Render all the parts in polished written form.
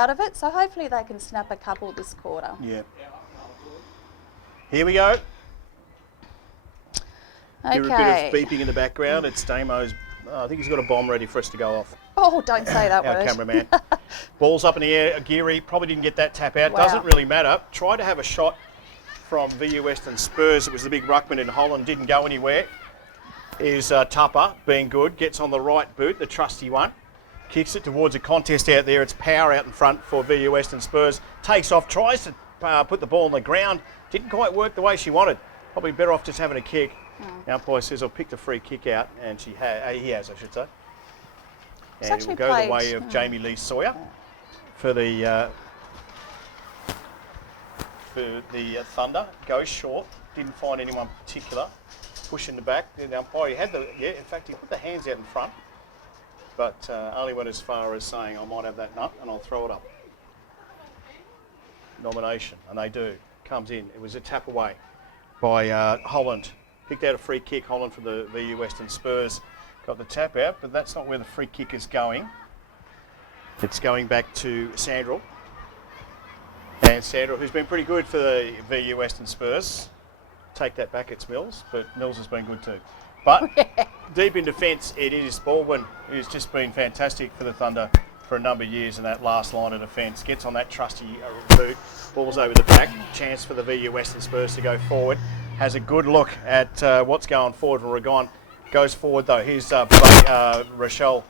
out of it, so hopefully they can snap a couple this quarter. Yeah. Here we go. Okay. Hear a bit of beeping in the background. It's Damo's. I think he's got a bomb ready for us to go off. Oh, don't say that Our word. cameraman. Ball's up in the air. Geary probably didn't get that tap out. Wow. Doesn't really matter. Tried to have a shot from VU Western Spurs. It was the big ruckman in Holland. Didn't go anywhere. Is Tupper being good. Gets on the right boot, the trusty one. Kicks it towards a contest out there. It's Power out in front for VU Western Spurs. Takes off. Tries to put the ball on the ground. Didn't quite work the way she wanted. Probably better off just having a kick. The umpire says, I've picked a free kick out, and he has, I should say. And it will go the way of Jamie Lee Sawyer for the Thunder. Goes short. Didn't find anyone particular. Pushing the back. The umpire, in fact, he put the hands out in front, but only went as far as saying, I might have that nut, and I'll throw it up. Nomination, and they do. Comes in. It was a tap away by Holland. Picked out a free kick, Holland for the VU Western Spurs. Got the tap out, but that's not where the free kick is going. It's going back to Sandrell. And Sandrell, who's been pretty good for the VU Western Spurs. Take that back, it's Mills, but Mills has been good too. But deep in defence, it is Baldwin, who's just been fantastic for the Thunder for a number of years in that last line of defence. Gets on that trusty boot, balls over the back. Chance for the VU Western Spurs to go forward. Has a good look at what's going forward for Ragon. Goes forward though. Here's Rochelle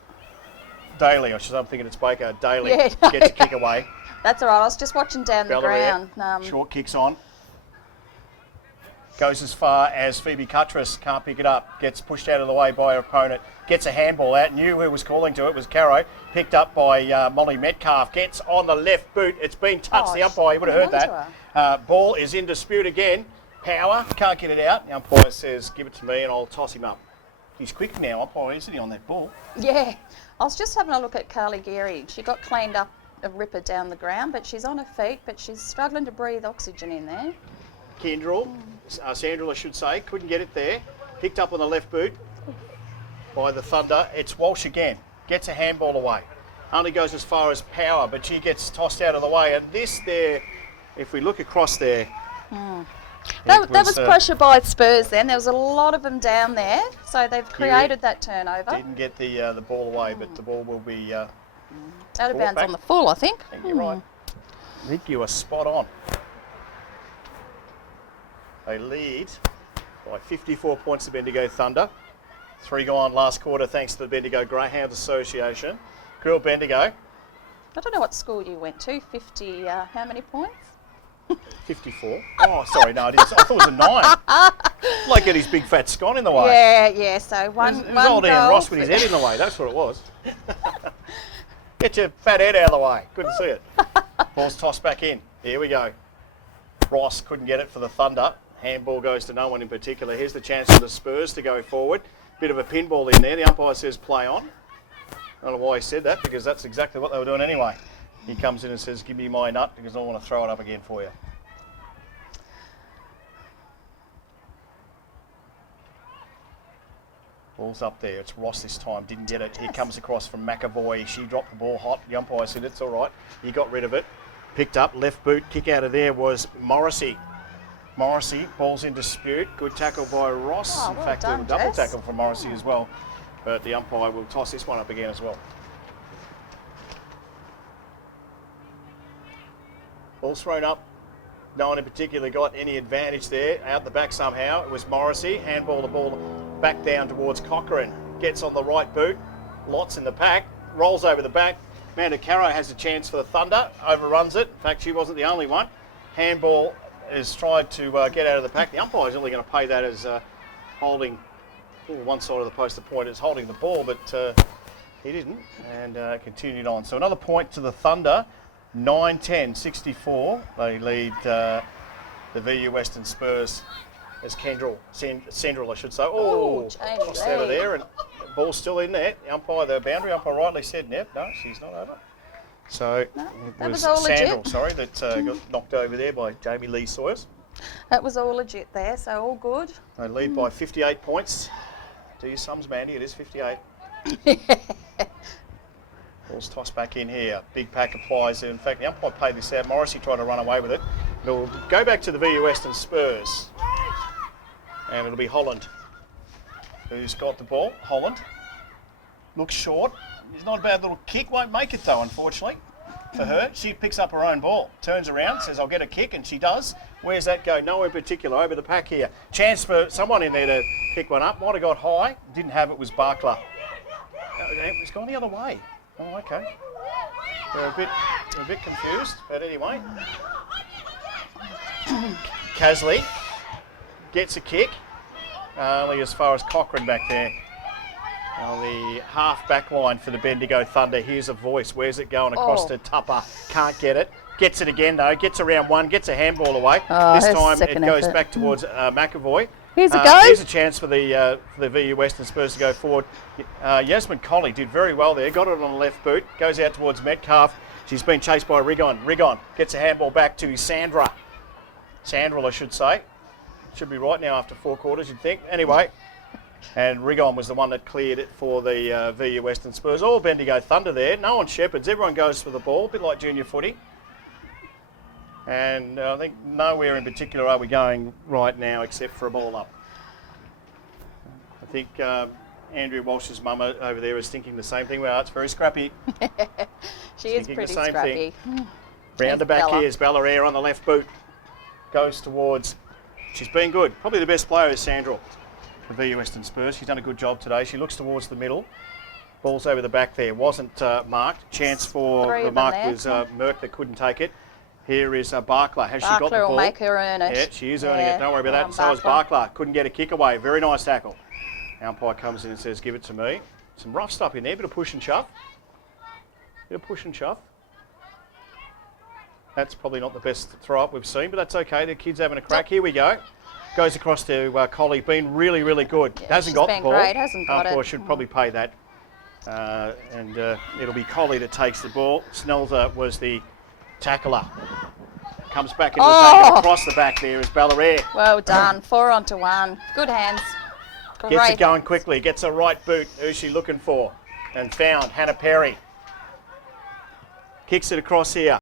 Daly. I'm thinking it's Baker. Daly gets a kick away. That's all right. I was just watching down the ground. Short kicks on. Goes as far as Phoebe Cuttress. Can't pick it up. Gets pushed out of the way by her opponent. Gets a handball out. Knew who was calling to it. Was Caro. Picked up by Molly Metcalf. Gets on the left boot. It's been touched. The umpire, you would have heard that. Ball is in dispute again. Power. Can't get it out. The umpire says, give it to me and I'll toss him up. He's quick now, umpire, isn't he, on that ball? Yeah. I was just having a look at Carly Geary. She got cleaned up a ripper down the ground, but she's on her feet, but she's struggling to breathe oxygen in there. Sandrell, I should say, couldn't get it there. Picked up on the left boot by the Thunder. It's Walsh again. Gets a handball away. Only goes as far as Power, but she gets tossed out of the way. And this there, if we look across there... That was pressure by Spurs then. There was a lot of them down there, so they've created that turnover. Didn't get the ball away, but the ball will be... out of bounds on the full, I think. I think you're right. I think you are spot on. They lead by 54 points to Bendigo Thunder. 3 gone last quarter thanks to the Bendigo Greyhounds Association. Girl Bendigo. I don't know what school you went to. 50, how many points? 54. Oh, sorry, no, I thought it was a 9. Like get his big fat scone in the way. Yeah, so one It was old Ian Ross with his head in the way, that's what it was. Get your fat head out of the way. Couldn't see it. Ball's tossed back in. Here we go. Ross couldn't get it for the Thunder. Handball goes to no one in particular. Here's the chance for the Spurs to go forward. Bit of a pinball in there. The umpire says play on. I don't know why he said that, because that's exactly what they were doing anyway. He comes in and says, give me my nut, because I want to throw it up again for you. Ball's up there. It's Ross this time. Didn't get it. Here comes across from McAvoy. She dropped the ball hot. The umpire said, it's all right. You got rid of it. Picked up. Left boot. Kick out of there was Morrissey. Ball's in dispute. Good tackle by Ross. Oh, in fact, a double tackle from Morrissey as well. But the umpire will toss this one up again as well. Ball's thrown up. No one in particular got any advantage there. Out the back somehow. It was Morrissey. Handball the ball back down towards Cochrane. Gets on the right boot. Lots in the pack. Rolls over the back. Amanda Caro has a chance for the Thunder. Overruns it. In fact, she wasn't the only one. Handball has tried to get out of the pack. The umpire is only going to pay that as holding one side of the post. The point is holding the ball, but he didn't, and continued on. So another point to the Thunder. 9-10, 64. They lead the VU Western Spurs as Sandrell, I should say. Oh, crossed out of there, and the ball's still in there. The boundary umpire rightly said, no, she's not over. So it was Sandrell, that got knocked over there by Jamie Lee Sawyers. That was all legit there, so all good. They lead by 58 points. Do your sums, Mandy, it is 58. Ball's tossed back in here. Big pack applies. In fact, the umpire played this out. Morrissey tried to run away with it. It'll go back to the VU Western Spurs. And it'll be Holland who's got the ball. Holland looks short. It's not a bad little kick. Won't make it though, unfortunately, for her. She picks up her own ball. Turns around, says, I'll get a kick, and she does. Where's that go? Nowhere in particular. Over the pack here. Chance for someone in there to pick one up. Might have got high. Didn't have it. Was Barkler. It's gone the other way. Oh, okay. They're a bit confused, but anyway. Casley gets a kick. Only as far as Cochrane back there. On the half back line for the Bendigo Thunder. Here's a voice. Where's it going? Across to Tupper. Can't get it. Gets it again though. Gets around one. Gets a handball away. This time it goes back towards McAvoy. Here's a go. Here's a chance for the VU Western Spurs to go forward. Yasmin Colley did very well there. Got it on the left boot. Goes out towards Metcalf. She's been chased by Rigon. Rigon gets a handball back to Sandra. Sandra, I should say. Should be right now after 4 quarters, you'd think. Anyway, and Rigon was the one that cleared it for the VU Western Spurs. All Bendigo Thunder there. No one shepherds. Everyone goes for the ball, a bit like junior footy. And I think nowhere in particular are we going right now except for a ball up. I think Andrea Walsh's mum over there is thinking the same thing. Well, it's very scrappy. She is pretty scrappy. Round the back here is Bella Air on the left boot. Goes towards, she's been good. Probably the best player is Sandra for VU Western Spurs. She's done a good job today. She looks towards the middle. Ball's over the back there. Wasn't marked. Chance for the mark was Merck that couldn't take it. Here is Barkler. Has she got the ball? Barkler will make her earn it. Yeah, she is earning it. Don't worry about that. So is Barkler. Couldn't get a kick away. Very nice tackle. Umpire comes in and says, give it to me. Some rough stuff in there. Bit of push and shove. That's probably not the best throw up we've seen, but that's okay. The kid's having a crack. Here we go. Goes across to Colley. Been really, really good. Yeah, hasn't got the ball. Great. Hasn't got it. Umpire should probably pay that. And it'll be Colley that takes the ball. Snelzer was the tackler. Comes back into the back and across the back there is Ballarat. Well done. 4 onto 1. Good hands. Great Gets it going quickly. Gets a right boot. Who's she looking for? And found Hannah Perry. Kicks it across here.